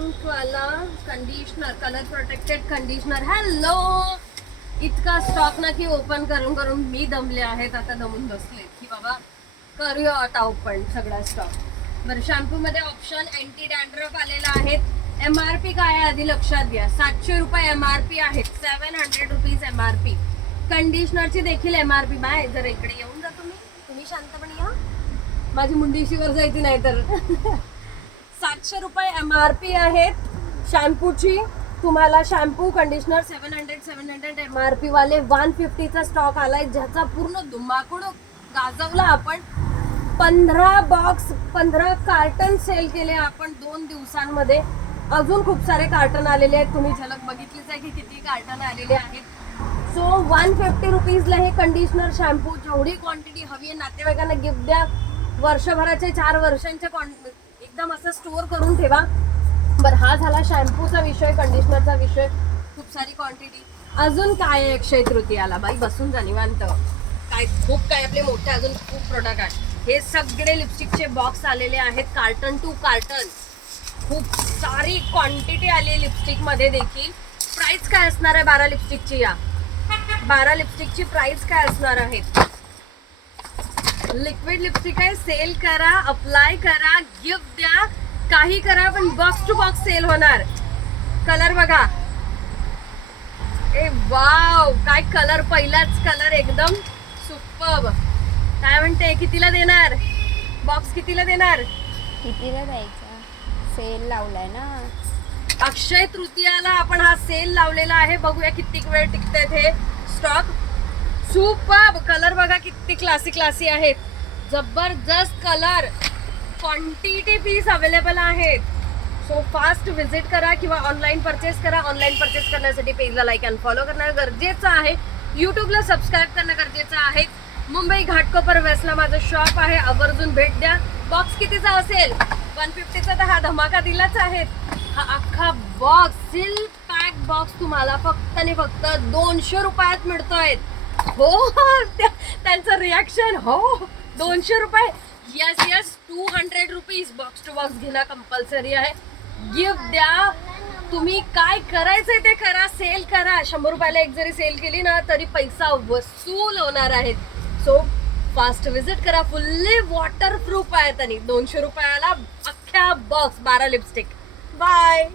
Pink वाला conditioner, colour protected conditioner. Hello, इतका stock ना की ओपन करून करून मी दमले आहेत. आता दमून बसले की बाबा करूया आता ओपन सगळा स्टॉक. बरं, शॅम्पू मध्ये ऑप्शन अँटी डॅन्ड्रफ आलेला आहे. MRP काय आहे आधी लक्षात घ्या. 700 रुपये MRP आहेत. 700 रुपीज MRP. कंडिशनरची देखील MRP. बाय, जर इकडे येऊन जा तुम्ही शांतपणे या, माझी मुंडीशीवर जायची नाही तर. 700 रुपये MRP आहेत शॅम्पूची. तुम्हाला शॅम्पू कंडिशनर 700 MRP वाले 150चा स्टॉक आलाय, ज्याचा पूर्ण धुमाकूळ गाजवला आपण. 15 कार्टन सेल केले आपण 2 दिवसांमध्ये. अजून खूप सारे कार्टन आलेले आहेत. तुम्ही झलक बघितलीच आहे की किती कार्टन आलेले आहेत. सो 150 रुपीजला हे कंडिशनर शॅम्पू. जेवढी क्वांटिटी हवी आहे नातेवाईकांना गिफ्ट द्या. वर्षभराचे 4 वर्षांचे एकदम असं स्टोअर करून ठेवा. बरं, हा झाला शॅम्पूचा विषय, कंडिशनरचा विषय. खूप सारी क्वांटिटी. अजून काय आहे अक्षय तृतीयाला? बाई बसून जा निवांत. काय खूप काय आपले मोठे अजून खूप प्रोडक्ट आहेत. हे सगळे लिपस्टिकचे बॉक्स आलेले आहेत, कार्टन टू कार्टन. खूप सारी क्वांटिटी आली लिपस्टिक मध्ये देखील. प्राइस काय असणार आहे 12 लिपस्टिकची? या 12 लिपस्टिकची प्राइस काय असणार आहे? लिक्विड लिपस्टिक आहे. सेल करा, अप्लाय करा, गिफ्ट द्या, काही करा, पण बॉक्स टू बॉक्स सेल होणार. कलर बघा. ए वाव, काय कलर, पहिलाच कलर एकदम सुपर्ब. काय म्हणते, कितीला देणार बॉक्स? कितीला देणार? कितीला द्यायचा? सेल लावलाय ना अक्षय तृतीयाला आपण हा सेल लावलेला आहे. बघूया किती वेळ टिकते हे स्टॉक. सुपर्ब कलर बघा, किती क्लासी आहेत. जबरदस्त कलर. क्वांटिटी पीस अवेलेबल आहेत. सो फास्ट विजिट करा किंवा ऑनलाईन परचेस करा. ऑनलाईन परचेस करण्यासाठी पेजला लाईक अँड फॉलो करणं गरजेचं आहे. यूट्यूबला सबस्क्राईब करणं गरजेचं आहे. मुंबई घाटकोपर वेस्टला माझं शॉप आहे, आवर्जून भेट द्या. बॉक्स कितीचा असेल? 150चा तर हा धमाका दिलाच आहे. हा अख्खा बॉक्स सील पॅक बॉक्स तुम्हाला फक्त आणि फक्त 200 रुपयात मिळतोय. हो, त्यांचं रिॲक्शन हो, 200 रुपये. Yes 200 rupees. Box to box घेणं कंपल्सरी आहे. गिफ्ट द्या. तुम्ही काय करायचंय ते करा. सेल करा. 100 रुपयाला एक जरी सेल केली ना तरी पैसा वसूल होणार आहेत. सो फास्ट विजिट करा. फुल्ली वॉटरप्रूफ आहेत आणि 200 रुपयाला अख्ख्या बॉक्स 12 लिपस्टिक. बाय.